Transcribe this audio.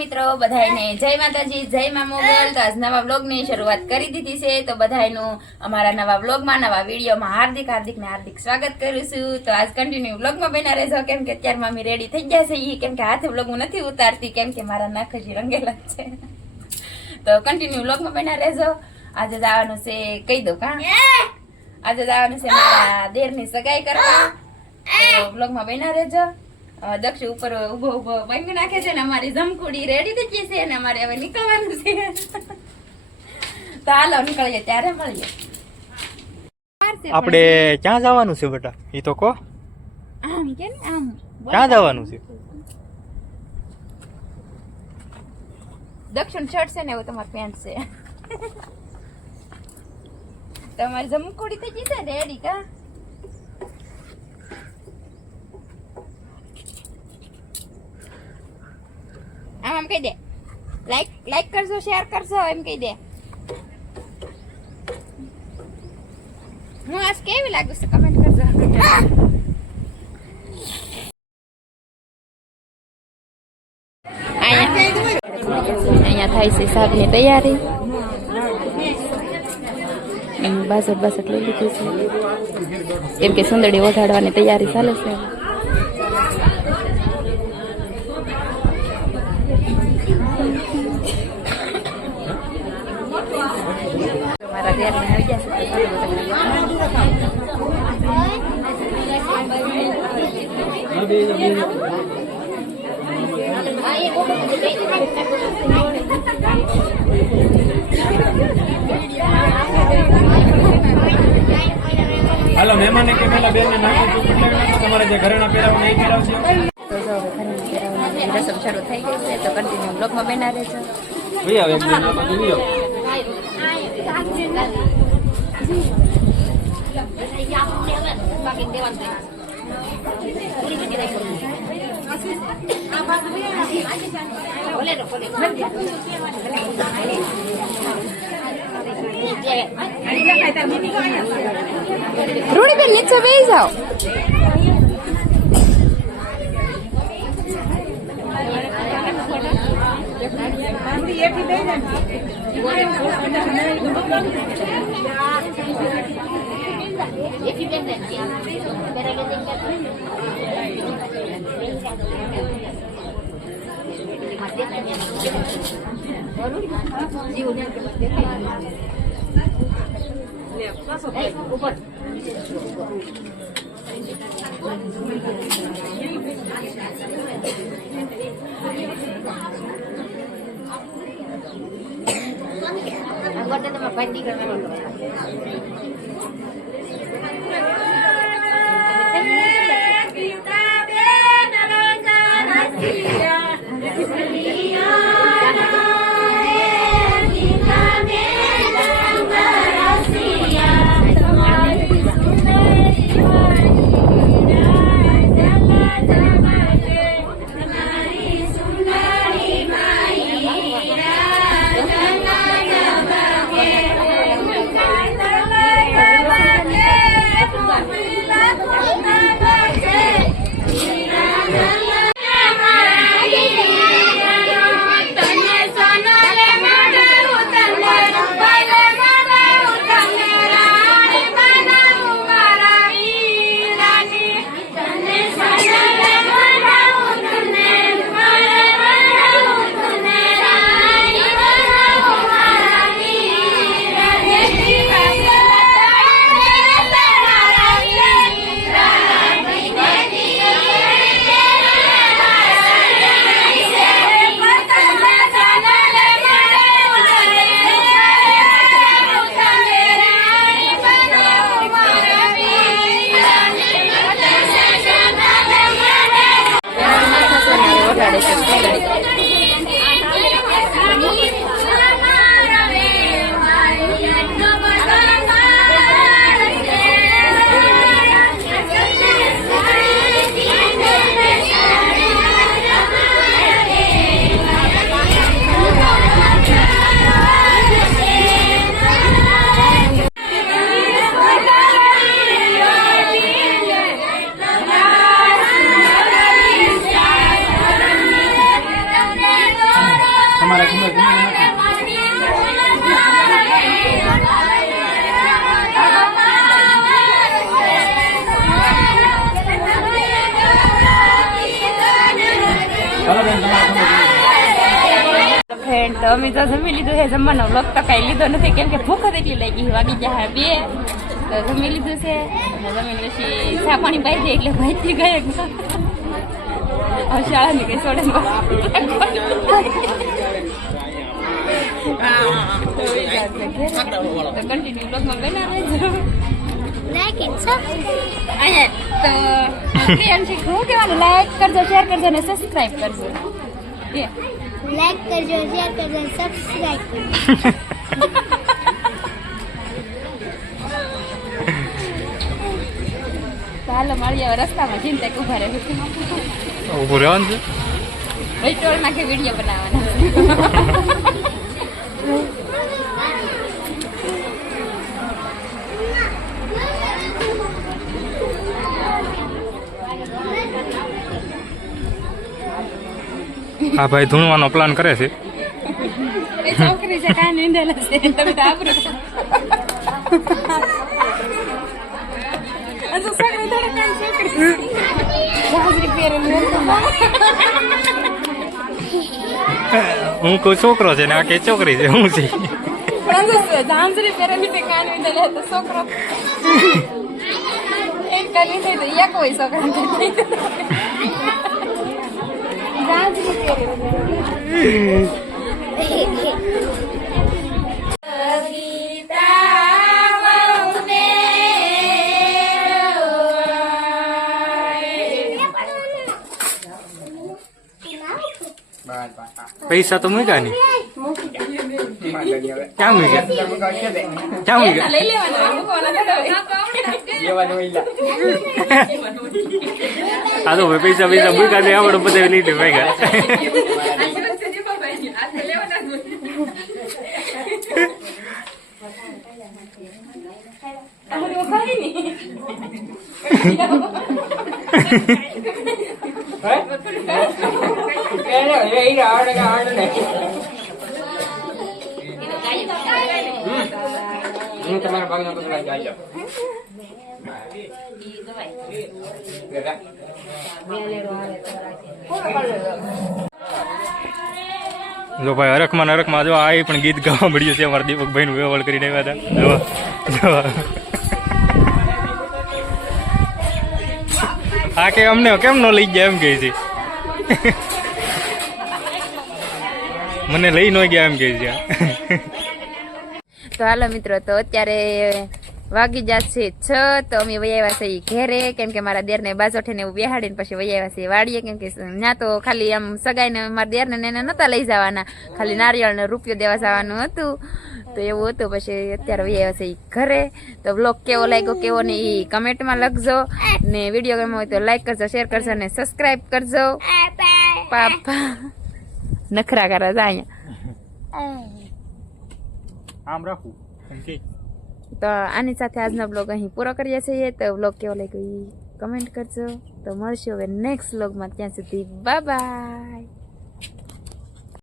મિત્રો બધાને જય માતાજી, જય મા મોગલ। તો આજ નવા વ્લોગ ની શરૂઆત કરી દીધી છે। તો બધાનું અમારા નવા વ્લોગ માં, નવા વિડીયો માં હાર્દિક સ્વાગત કરું છું। તો આજ કન્ટિન્યુ વ્લોગ માં બના રહેજો, કેમ કે અત્યારે મમ્મી રેડી થઈ ગયા છે। કેમ કે હાથે વ્લોગ હું નથી ઉતારતી, કેમ કે મારા નખ હજી રંગેલા છે। તો કન્ટિન્યુ વ્લોગ માં બના રહેજો। આજે જવાનું છે, કહી દો કા, આજે જવાનું છે મારા દેર ની સગાઈ કરવા। તો વ્લોગ માં બના રહેજો। દક્ષ ઉપર ઉભો ઉભો બંગ નાખે છે ને અમારી જમકુડી રેડી થઈ ગઈ છે ને અમારે હવે નીકળવાનું છે। તો હાલો નીકળીએ, ત્યારે મળીએ। આપણે ક્યાં જવાનું છે બેટા? એ તો કહો, આમ કે ને આમ ક્યાં જવાનું છે? દક્ષિણ શર્ટ છે ને એવું તમારું પેન્ટ છે। તમારી જમકુડી થઈ ગઈ છે રેડી કા? આમ કહી દે, લાઈક કરજો, શેર કરજો, એમ કહી દે। હું આજ કેવી લાગુ છે કમેન્ટ કરજો। અહીંયા થાય છે શાકની તૈયારી। બાસઠ લઈ લીધી છે, કેમ કે સુંદરી ઓઢાડવાની તૈયારી ચાલે છે। મારા દેર ને આવી ગયા હાલો મહેમાને કે પેલા બેન ને નાખી તમારે જે ઘરેણા પહેરાવવા નહીં પહેરાવશે। રસમ શરૂ થઈ ગઈ છે, તો કન્ટિન્યુ બ્લોગમાં બના રહેજો। ભઈ આવે એક દિન આ બધું લ્યો। રૂડી બેન નીચે બેસી જાઓ। તમારા ખુંબે ખુંબે ચાલો બેન તમારા ખુંબે ફ્રેન્ડ તો અમે તો જમી લીધું છે. જમવાનો વ્લોગ તો કઈ લીધો નથી કેમ કે ભૂખ જ એટલી લાગી વાગી ગયા 2 તો જમી લીધું છે અને જમીન પછી ચા પાણી પાઈ દે એટલે ભાઈથી ગયા શાળાની કઈ સોડે તો કન્ટિન્યુ બ્લોગમાં બના રહેજો. અહીંયા તો પ્રિયાંશી શું કહેવાનું લાઈક કરજો શેર કરજો અને સબસ્ક્રાઈબ કરજો. લાઈક કરજો શેર કરજો સબસ્ક્રાઇબ કરજો. હાલો મળીએ હવે રસ્તામાં ચિંતા ઉભા રહે ઉભું રહેવાનું છે. ભાઈ ટોલમાં કે વિડીયો બનાવવાના. હા ભાઈ ધૂણવાનો પ્લાન કરે છે. એ છોકરી છે કાન નીંદેલા છે તમે તો આબરૂ અજુ સગડી થોડે કાન છોકરી હાજરી પહેરેલી હું કોઈ છોકરો છે ને આ કે છોકરી છે હું છે. ઝાંઝરી પહેરેલી તે કાન નીંદેલા તો છોકરો એક કરી થઈ તો એક હોય છોકરા ઝાંઝરી પહેરેલી પૈસા તો મૂક્યા નહીં. ક્યાં મૂક્યા ક્યાં મૂક્યા? લઈ લેવાના મૂકવાના હા તો ભાઈ પૈસા પૈસા મૂક્યા નહીં આવડે બધા લીધે ભાગ્યા. તમારા ભાગના પતલા જાય જો ભાઈ હરખમાં ને હરખમાં જો આ પણ ગીત ગાવા મળ્યું છે અમારા દીપકભાઈ નું વેવળ કરીને આવ્યા હતા. આ કે અમને કેમ ન લઈ ગયા એમ કે છે. મને લઈ ન ગયા એમ કે છે. તો હાલો મિત્રો તો અત્યારે વાગી જશે 6 તો અમે વૈયા છે ઘેરે કેમ કે મારા દેરને બાજોઠે ને એવું બેહાડીને પછી વૈયા છે વાડીએ કેમ કે ત્યાં તો ખાલી આમ સગાઈને મારા દેરને એને નતા લઈ જવાના ખાલી નારિયેળ ને રૂપિયો દેવા જવાનું હતું તો એવું હતું પછી અત્યારે વૈયા છે ઘરે. તો વ્લોગ કેવો લાગ્યો કેવો ને એ કમેન્ટમાં લખજો ને વિડીયો ગમ્યો હોય તો લાઈક કરજો શેર કરજો અને સબસ્ક્રાઈબ કરજો. પાપા નખરા કરે અહીંયા આમ રાખું તો આની સાથે આજનો બ્લોગ અહીં પૂરો કરીએ છીએ. તો બ્લોગ કેવો લાગ્યો એ કમેન્ટ કરજો. તો મળશું હવે નેક્સ્ટ બ્લોગમાં. ત્યાં સુધી બાય બાય.